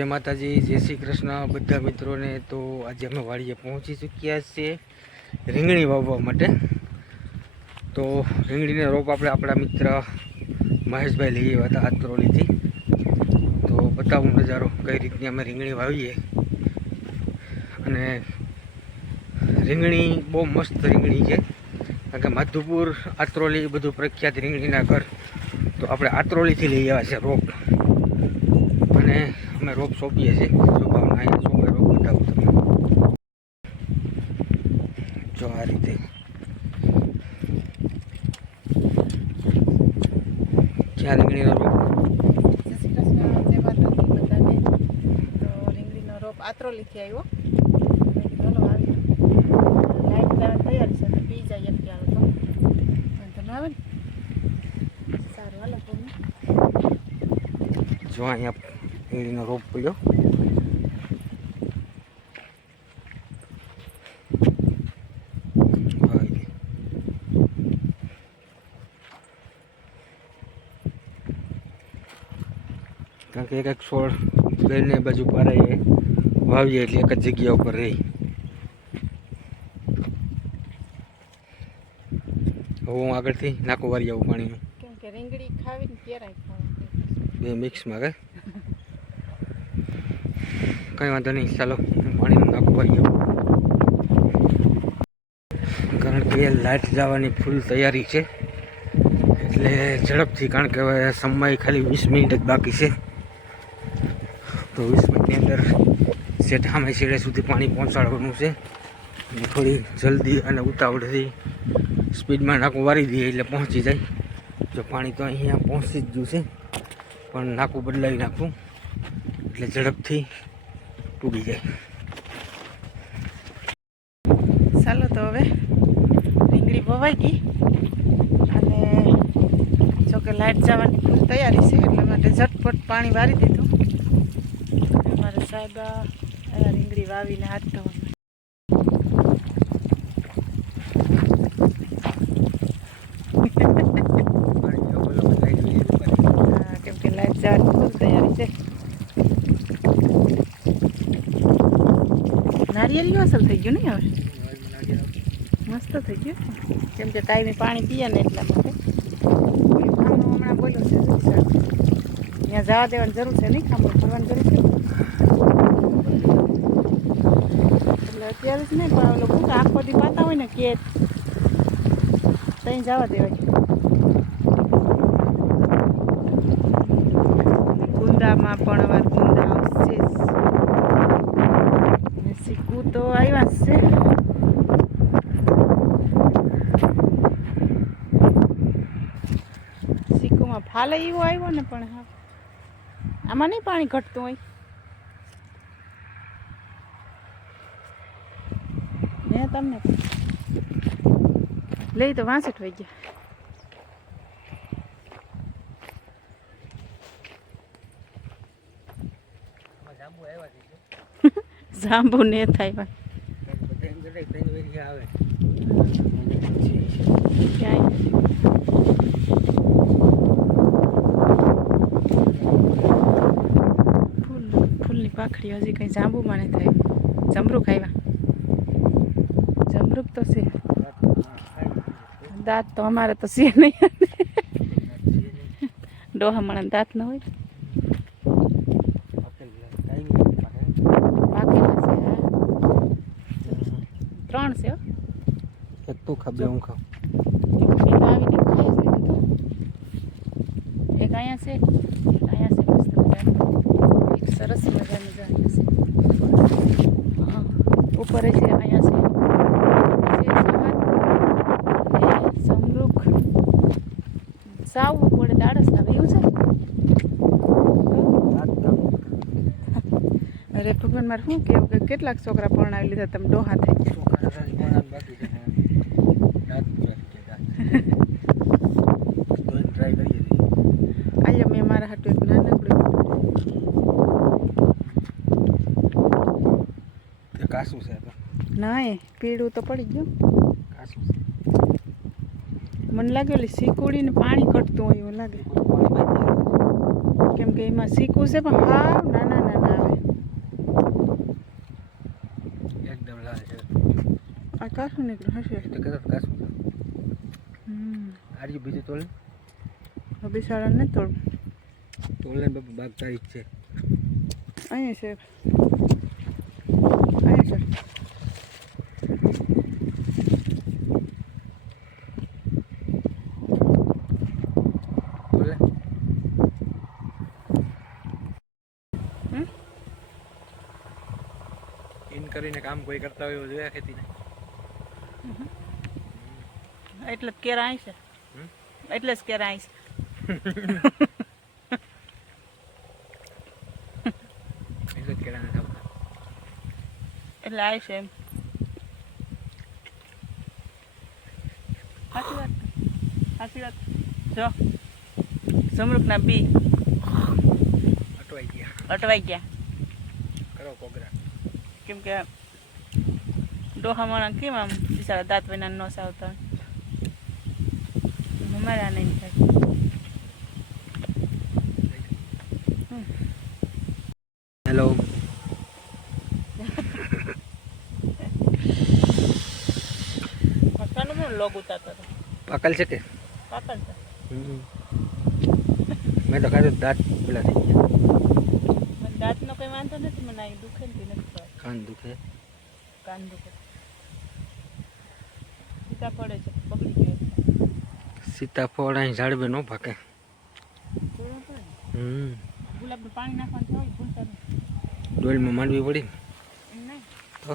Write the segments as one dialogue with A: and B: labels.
A: જય માતાજી, જય શ્રી કૃષ્ણ. બધા મિત્રોને તો આજે અમે વાડીએ પહોંચી ચૂક્યા છીએ રીંગણી વાવવા માટે. તો રીંગણીને રોપ આપણે આપણા મિત્ર મહેશભાઈ લઈ આવ્યા હતા હાથરોલીથી તો બતાવું નજારો કઈ રીતની અમે રીંગણી વાવીએ. અને રીંગણી બહુ મસ્ત રીંગણી છે. કારણ કે માધુપુર આત્રોલી બધું પ્રખ્યાત રીંગણીના ઘર. તો આપણે આત્રોલીથી લઈ આવ્યા છે રોપ. અને અમે રોપ સોંપીએ છીએ. સોંપવામાં અહીંયા સોંપે રોપ બતાવું તમને. જો આ રીતે. ક્યાં રીંગણીનો રોપ?
B: જય જય રીંગણીનો રોપ આત્રોલીથી આવ્યો. મેં કીધું હાલો આવી લાઈટ લેવા તૈયાર છે તો પી જાય તો આવે ને. સારું હાલો તમે
A: જો અહીંયા રીંગણીનો રોપ પડ્યો કારણ કે એક એક છોડ બંને બાજુ પારાઈએ વાવીએ એટલે એક જ જગ્યા ઉપર રહી. હવે હું આગળથી નાખું વારી આવું પાણીનું. બે મિક્સમાં કઈ? કંઈ વાંધો નહીં, ચાલો પાણીનું નાખું ભાઈ. કારણ કે લાઇટ જવાની ફૂલ તૈયારી છે. એટલે ઝડપથી, કારણ કે હવે સમય ખાલી વીસ મિનિટ જ બાકી છે. તો વીસ મિનિટની અંદર સેઠામાં છેડે સુધી પાણી પહોંચાડવાનું છે. અને થોડી જલ્દી અને ઉતાવળથી સ્પીડમાં નાકું વારી દઈએ એટલે પહોંચી જાય. જો પાણી તો અહીંયા પહોંચી જ ગયું છે, પણ નાકું બદલાવી નાખવું એટલે ઝડપથી તૂટી જાય.
B: ચાલો તો હવે રીંગણી વવાઈ ગઈ. અને જો કે લાઇટ જવાની ફૂલ તૈયારી છે એટલા માટે ઝટપટ પાણી વારી દીધું. અમારા સાહેબ રીંગણી વાવીને હાથ ધોવા હા, કેમ કે લાઈટ જવાની ફૂલ તૈયારી છે. નારિયેળિયું અસર થઈ ગયું નહીં હવે? મસ્ત થઈ ગયું કેમ કે ટાઈમે પાણી પીએ ને એટલા માટે. હમણાં બોલ્યો છે ત્યાં જવા દેવાની જરૂર છે નહીં? ખામણું ભરવાની જરૂર છે? એટલે અત્યારે જ નહીં, પણ ઓલો શું કે આખો દી પાતા હોય ને કે ત્યાં જવા દેવાય. કુંદામાં પણ હવે કુંદા આવશે જ. ને સિક્કુ તો આવ્યા જ છે ફાલે એવો આવ્યો ને પણ હા. આમાં નહીં પાણી ઘટતું હોય. મેં તમને લઈ તો વાંસઠ વહી ગયા. જાંબુ ને થાય ક્યાંય ફૂલ ફૂલની પાખડી હજી કંઈ જાંબુ મને થાય. જમરૂક આવ્યા. જમરૂક તો છે. દાંત તો અમારે તો છે નહીં. ડોહા મને દાંત ન હોય. ત્રણ છે.
A: એક તું ખબર હું ખાઉં.
B: એક અહીંયા છે એક અહીંયા છે મસ્ત મજાનું એક સરસ મજાનું જ અહીંયા છે હા ઉપર છે અહીંયા છે છે સવાર ને સમૃક સાવવું પડે તો આળસ આવે એવું છે અરે ભગવાન મારે શું કેવું કે કેટલાક છોકરા પરણાવી લીધા તમે ડોહા થઈ આજે મેં મારા હાટું એક નાનકડું
A: કાસું છે
B: ના એ પીળું તો પડી ગયું.
A: કાસું
B: મને લાગે ઓલી સીકુડીને પાણી કટતું હોય એવું લાગે. કેમ કે એમાં સીકું છે પણ હા નાના નાના આવે. એકદમ લાલ છે. આ કાશું નીકળ્યું હશે.
A: તો કદાચ કાશું આર્યું બીજું તોલે?
B: હવે સારા ને તોડ
A: તોલે બાપા બાગ તારીખ છે.
B: અહીંયા છે. અહીં છે.
A: ઇન કરીને કામ કોઈ કરતા હોય જોયા ખેતીને.
B: એટલે જ કેરા આવી છે. એટલે જ કેરા અહીં છે.
A: એટલે જ
B: એટલે આવી છે એમ. સાચી વાત. સાચી વાત. જો. સમરૂખના બી.
A: અટવાઈ ગયા.
B: અટવાઈ ગયા.
A: કરો કોગરા.
B: કેમ કે ડોહામાં કેમ આમ બિચારા દાંત વિના ન સાવતા અમારા નહીં થાય.
A: હેલો
B: લોગ ઉતારતો
A: પાકલ છે કે?
B: પાકલ છે.
A: મેં તો ખાધું દાંત પેલા થઈ ગયા.
B: દાંતનો કંઈ વાંધો નથી મને અહીં દુખે નથી.
A: કાન દુખે.
B: કાન દુખે. સીતા પડે છે બગડી ગયો
A: સીતાફળ અહીં ઝાડવે ન પાકે
B: તો.
A: હમ.
B: ગુલાબનું પાણી નાખવાનું છે હોય ભૂલતા નહીં.
A: ડોલમાં માંડવી પડી તો?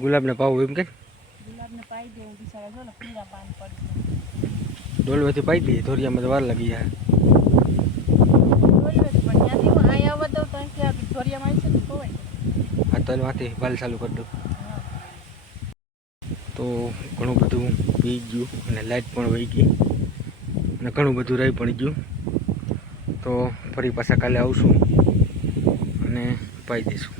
A: ગુલાબને પાવું એમ કે?
B: ગુલાબને પાઈ દેવું બિચારા જો ને પીળા પાન પડશે
A: ડોલવાથી પાઈ દઈએ ધોરિયામાં તો વાર લાગી જાય.
B: ધોરિયામાં હતું પણ ત્યાંથી હું અહીં આવવા દઉં તો
A: તલમાંથી વાલ ચાલુ કરી દઉં તો ઘણું બધું પી ગયું અને લાઇટ પણ વહી ગઈ અને ઘણું બધું રહી પણ ગયું. તો ફરી પાછા કાલે આવશું અને પાઈ દઈશું.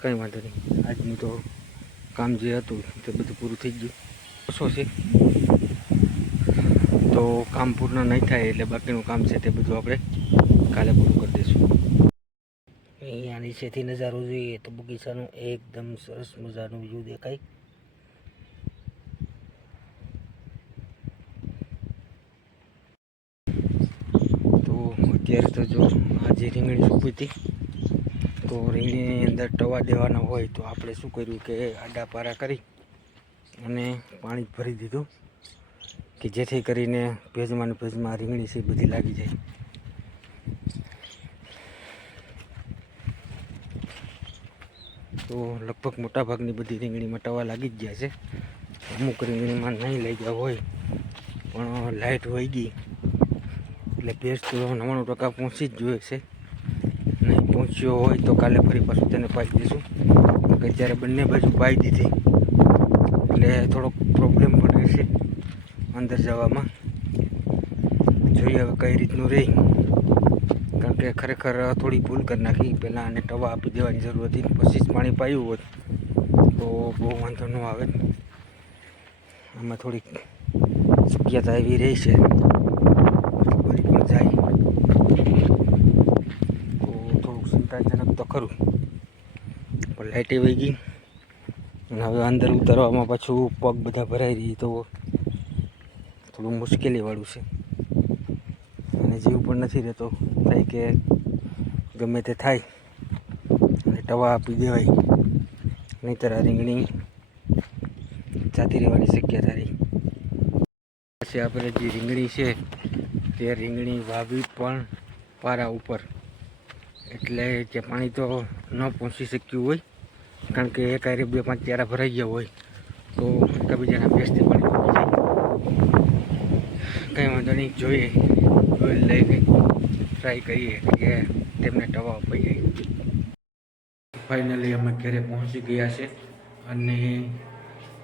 A: કંઈ વાંધો નહીં. આજનું તો કામ જે હતું તે બધું પૂરું થઈ ગયું. ઓછો છે. તો કામ પૂર્ણ નહીં થાય એટલે બાકીનું કામ છે તે બધું આપણે કાલે પૂરું કરી દઈશું. નીચેથી નજારો જોઈએ તો બગીચાનું એકદમ સરસ મજાનું વ્યૂ દેખાય. તો અત્યારે તો જો આજે રીંગણી સૂકી હતી. તો રીંગણીની અંદર ટવા દેવાના હોય તો આપણે શું કર્યું કે આડા પારા કરી અને પાણી ભરી દીધું કે જેથી કરીને ભેજમાં ને ભેજમાં રીંગણી છે બધી લાગી જાય. તો લગભગ મોટા ભાગની બધી રીંગણીમાં ટવા લાગી જ ગયા છે. અમુક રીંગણીમાં નહીં લઈ ગયા હોય, પણ લાઇટ હોઈ ગઈ. એટલે ભેજ તો નવ્વાણું ટકા પહોંચી જ જોઈએ છે. નહીં પહોંચ્યો હોય તો કાલે ફરી પાછું તેને પાઈ દઈશું. કે અત્યારે બંને બાજુ પાઈ દીધી. એટલે થોડોક પ્રોબ્લેમ પણ રહેશે અંદર જવામાં. જોઈએ હવે કઈ રીતનું રહી. કારણ કે ખરેખર થોડી ભૂલ કરી નાખી. પહેલાં આને ટવા આપી દેવાની જરૂર હતી. પછી જ પાણી પાયું હોત, તો બહુ વાંધો ન આવે. આમાં થોડીક શક્યતા એવી રહી છે. બળી પણ જાય. તો થોડુંક ચિંતાજનક તો ખરું. પણ લાઇટ વહી ગઈ. અને હવે અંદર ઉતરવામાં પાછું પગ બધા ભરાઈ રહી. તો થોડું મુશ્કેલીવાળું છે. અને જીવ પણ નથી રહેતો. થાય કે ગમે તે થાય, અને ટવા આપી દેવાય. નહીંતર આ રીંગણી જાતી રહેવાની શક્યતા રહી. પછી આપણે જે રીંગણી છે, તે રીંગણી વાવી પણ પારા ઉપર. એટલે જે પાણી તો ન પહોંચી શક્યું હોય, કારણ કે એક આરે બે પાંચ ચારા ભરાઈ ગયા હોય, તો એકબીજાના ભેસથી પાણી કંઈ વાંધો નહીં, જોઈએ. ઓઇલ ગઈ. ટ્રાય કરીએ કે તેમને ટવા અપાઈ જાય. ફાઇનલી અમે ઘરે પહોંચી ગયા છે અને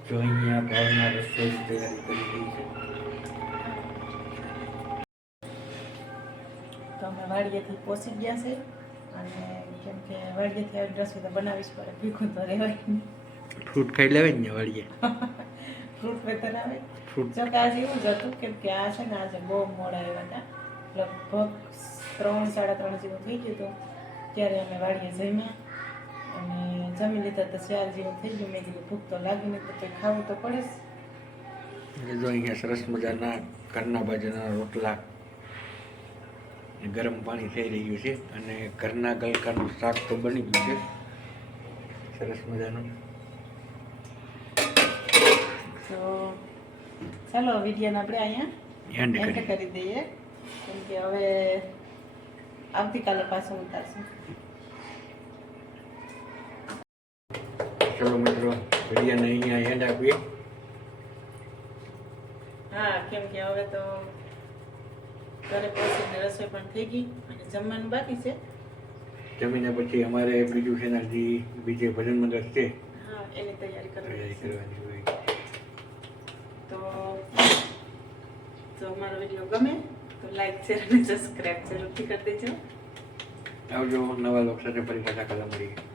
A: જો અહીંયા ભાવના રસોઈ તૈયારી કરી રહી છે.
B: તો અમે વાડીએથી પહોંચી ગયા છે અને કેમ કે વાડીએથી આવી રસોઈ તો બનાવીશ પડે ભીખું તો રહેવાય
A: ફ્રૂટ ખાઈ લેવાય ને વાડીએ?
B: ફ્રૂટ વેતન આવે?
A: ફ્રૂટ
B: જો કે આજે એવું જ હતું કેમ કે આ છે ને આજે બહુ મોડા આવ્યા હતા. લગભગ ત્રણ સાડા ત્રણ જેવું થઈ ગયું હતું. ત્યારે અમે વાડીએ જમ્યા અને જમી લીધા તો ચાર જેવું થઈ ગયું. મેં કીધું ભૂખ તો લાગી નહીં તો કંઈ ખાવું તો પડે.
A: એટલે જો અહીંયા સરસ મજાના ઘરના બાજુના રોટલા ને ગરમ પાણી થઈ રહ્યું છે અને ઘરના ગલકાનું શાક તો બની ગયું છે. સરસ મજાનું.
B: તો ચાલો વિડીયોને આપણે અહીંયા
A: એન્ડ કરી
B: દઈએ. કેમ કે હવે આવતીકાલે પાછું ઉતારશું.
A: ચલો મિત્રો વિડીયોને અહીંયા એન્ડ આપીએ.
B: હા કેમ કે હવે તો ઘરે પહોંચીને રસોઈ પણ થઈ ગઈ અને જમવાનું બાકી છે.
A: જમીને પછી અમારે બીજું છે જે બીજે ભજન મંડળ છે.
B: હા એની તૈયારી
A: તૈયારી
B: કરવાની
A: કરવાની હોય.
B: તો તો અમારો વીડિયો ગમે તો લાઈક શેર અને સબસ્ક્રાઈબ જરૂરથી કરી દેજો.
A: આવજો નવા લોકો સાથે ફરી પાછા કલા મળીએ